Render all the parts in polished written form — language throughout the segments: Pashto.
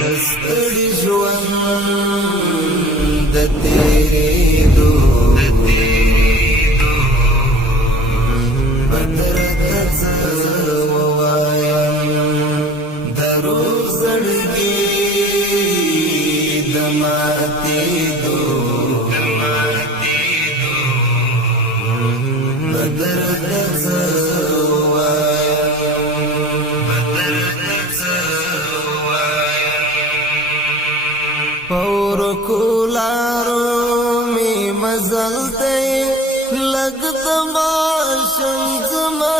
دستړي ژوند د تېرېدو بدر ته څه ووایم د روح زړګي د ماتېدو بدر ته څه پور کولارو می مزل دی لگ تماشم زما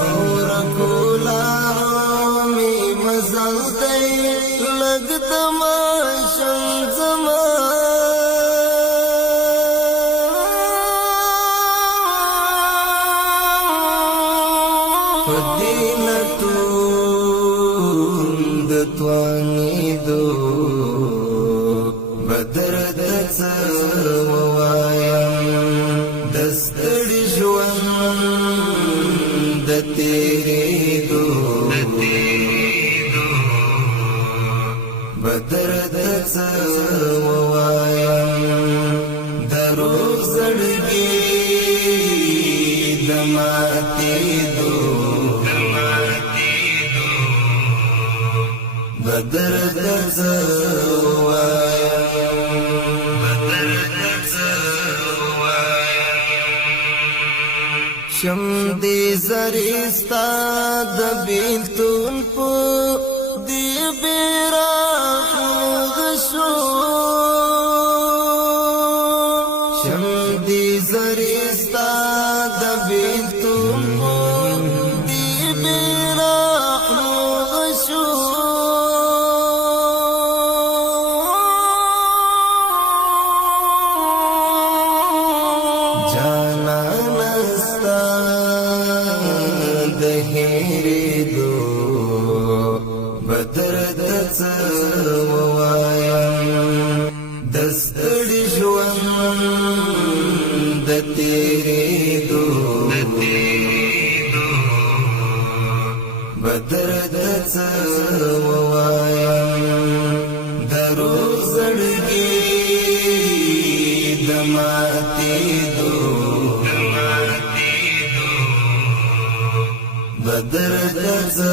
پور کولارو می مزل دی لگ تماشم زما توانیدو بدر د څه ووایم دستړي ژوند د تېرېدو بدر د څه ووایم د روح زړګي د ماتېدو بدر د څه ووایم شم دې زری ستا د بیلتون په دې بیرحم شو شم دې زری ستا د بیلتون په دې بیرحم شو بدر د څه ووایم دستړي ژوند د تېرېدو بدر د څه ووایم د روح زړګي د ماتېدو بدر د څه